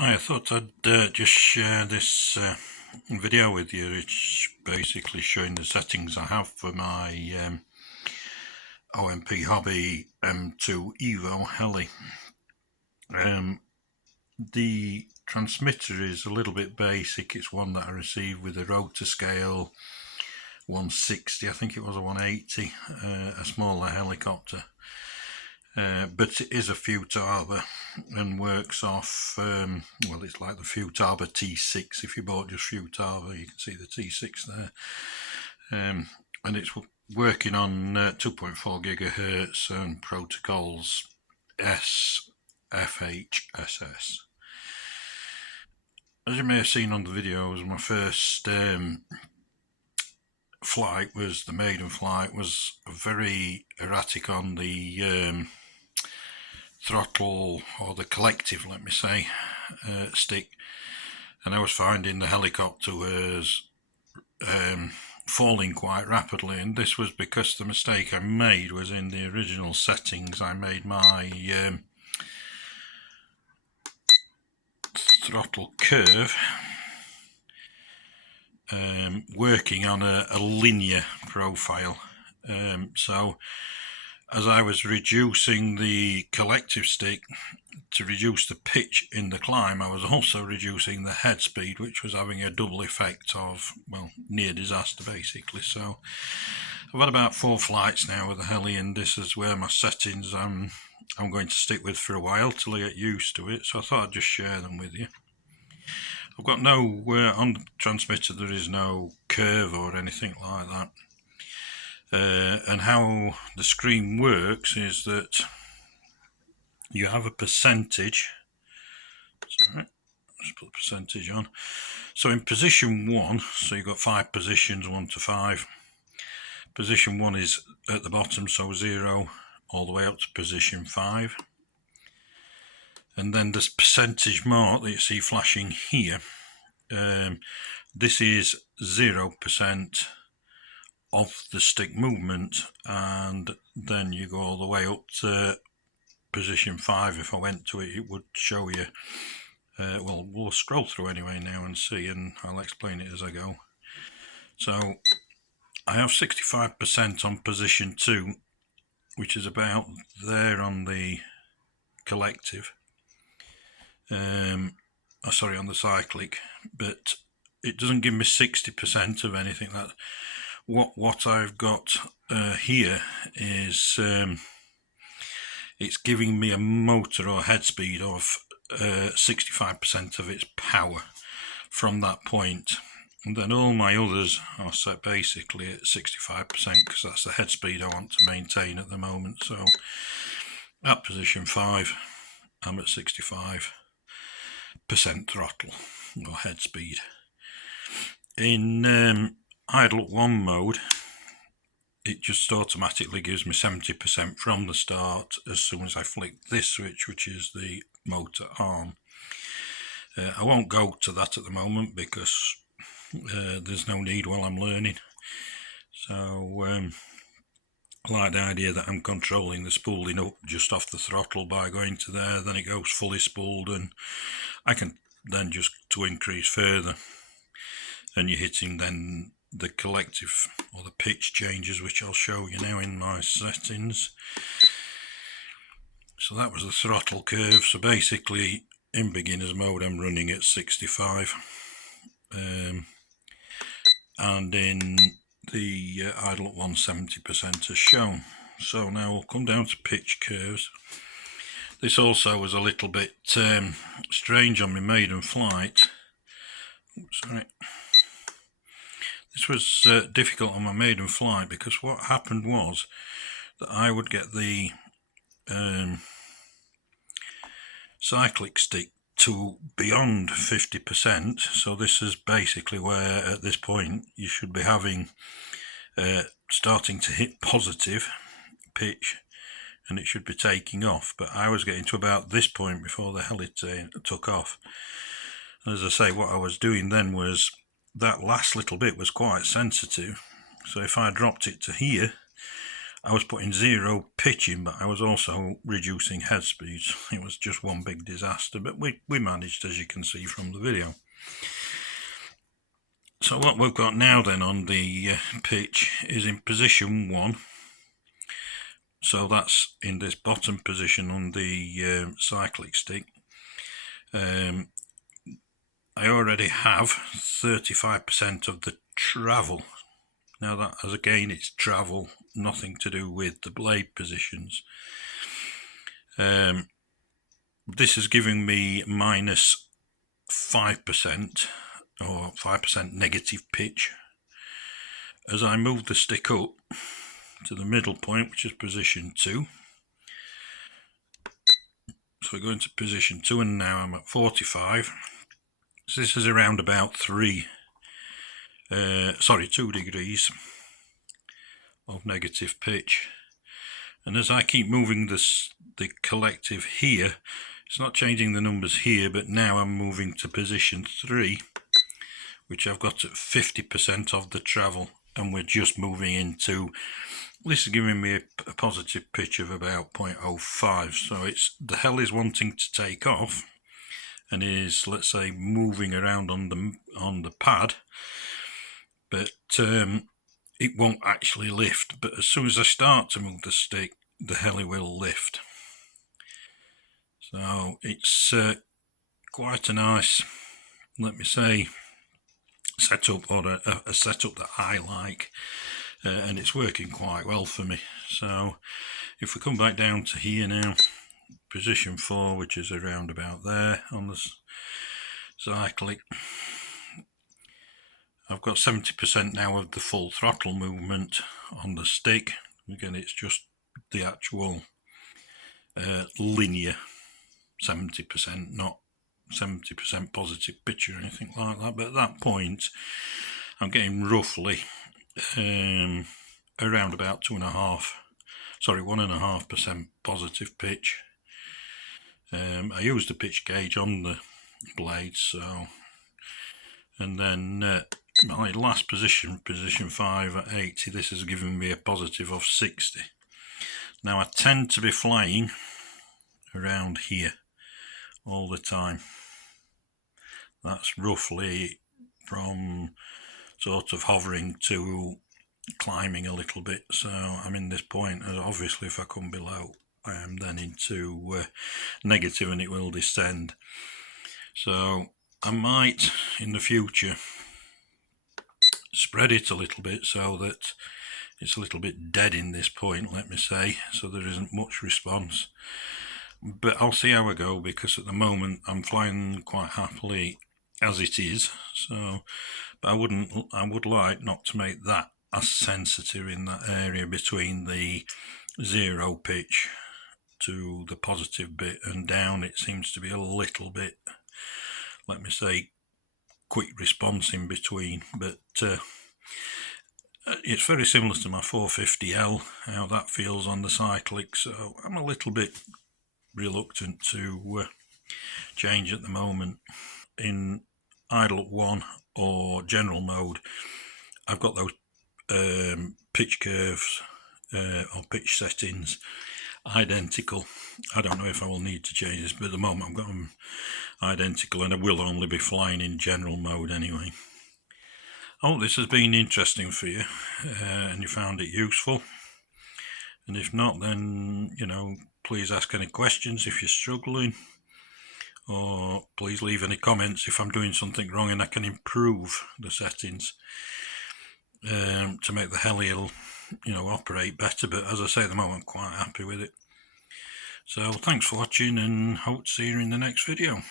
I thought I'd just share this video with you. It's basically showing the settings I have for my OMP Hobby M2 Evo Heli. The transmitter is a little bit basic. It's one that I received with a rotor scale 160, I think it was a 180, a smaller helicopter. But it is a Futaba and works off, well, it's like the Futaba T6. If you bought just Futaba, you can see the T6 there. And it's working on 2.4 gigahertz and protocols SFHSS. As you may have seen on the videos, my first flight was the maiden flight, was very erratic on the throttle, or the collective, let me say, stick, and I was finding the helicopter was falling quite rapidly, and this was because the mistake I made was in the original settings. I made my throttle curve working on a linear profile, so as I was reducing the collective stick to reduce the pitch in the climb, I was also reducing the head speed, which was having a double effect of, well, near disaster basically. So I've had about 4 flights now with the heli, and this is where my settings I'm going to stick with for a while till I get used to it, so I thought I'd just share them with you. I've got no, on the transmitter there is no curve or anything like that. And how the screen works is that you have a percentage. Sorry, let's put the percentage on. So in position 1, so you've got 5 positions, 1 to 5. Position 1 is at the bottom, so 0 all the way up to position 5. And then this percentage mark that you see flashing here, this is 0% of the stick movement, and then you go all the way up to position 5. If I went to it, it would show you, well, we'll scroll through anyway now and see, and I'll explain it as I go. So I have 65% on position 2, which is about there on the collective, sorry, on the cyclic, but it doesn't give me 60% of anything. That what I've got here is it's giving me a motor or head speed of 65% of its power from that point, and then all my others are set basically at 65% because that's the head speed I want to maintain at the moment. So at position 5 I'm at 65% throttle or head speed. In idle 1 mode, it just automatically gives me 70% from the start as soon as I flick this switch, which is the motor arm. I won't go to that at the moment because there's no need while I'm learning. So I like the idea that I'm controlling the spooling up just off the throttle by going to there, then it goes fully spooled, and I can then just to increase further, and you're hitting then the collective or the pitch changes, which I'll show you now in my settings. So that was the throttle curve. So basically in beginner's mode I'm running at 65, and in the idle at 170% as shown. So now we'll come down to pitch curves. This also was a little bit strange on my maiden flight. Oops, sorry. This was difficult on my maiden flight because what happened was that I would get the cyclic stick to beyond 50%. So this is basically where at this point you should be having starting to hit positive pitch, and it should be taking off, but I was getting to about this point before the heli took off. And as I say, what I was doing then was that last little bit was quite sensitive, so if I dropped it to here I was putting 0 pitch in, but I was also reducing head speeds. It was just one big disaster, but we managed, as you can see from the video. So what we've got now then on the pitch is in position 1. So that's in this bottom position on the cyclic stick. I already have 35% of the travel. Now that, as again, it's travel, nothing to do with the blade positions. This is giving me minus 5% or 5% negative pitch. As I move the stick up to the middle point, which is position 2. So we go into position 2 and now I'm at 45. So this is around about 2 degrees of negative pitch. And as I keep moving the collective here, it's not changing the numbers here, but now I'm moving to position 3, which I've got at 50% of the travel, and we're just moving into, this is giving me a positive pitch of about 0.05. So it's, the hell is wanting to take off and is, let's say, moving around on the pad, but it won't actually lift. But as soon as I start to move the stick, the heli will lift. So it's quite a nice, let me say, setup, or a setup that I like, and it's working quite well for me. So if we come back down to here now, position 4, which is around about there on the cyclic, I've got 70% now of the full throttle movement on the stick. Again, it's just the actual linear 70%, not 70% positive pitch or anything like that. But at that point, I'm getting roughly around about 1.5% positive pitch. I used the pitch gauge on the blades, so, and then my last position 5 at 80, this has given me a positive of 60. Now I tend to be flying around here all the time. That's roughly from sort of hovering to climbing a little bit. So I'm in this point, and obviously if I come below, I am then into negative and it will descend. So I might in the future spread it a little bit so that it's a little bit dead in this point, let me say, so there isn't much response. But I'll see how I go, because at the moment I'm flying quite happily as it is. So, but I would like not to make that as sensitive in that area between the 0 pitch to the positive bit and down. It seems to be a little bit, let me say, quick response in between. But it's very similar to my 450L, how that feels on the cyclic. So I'm a little bit reluctant to change at the moment. In idle 1 or general mode, I've got those pitch curves or pitch settings identical. I don't know if I will need to change this, but at the moment I've got them identical, and I will only be flying in general mode anyway. I hope this has been interesting for you and you found it useful. And if not, then, you know, please ask any questions if you're struggling, or please leave any comments if I'm doing something wrong and I can improve the settings to make the heli, you know, operate better. But as I say, at the moment I'm quite happy with it. So thanks for watching, and hope to see you in the next video.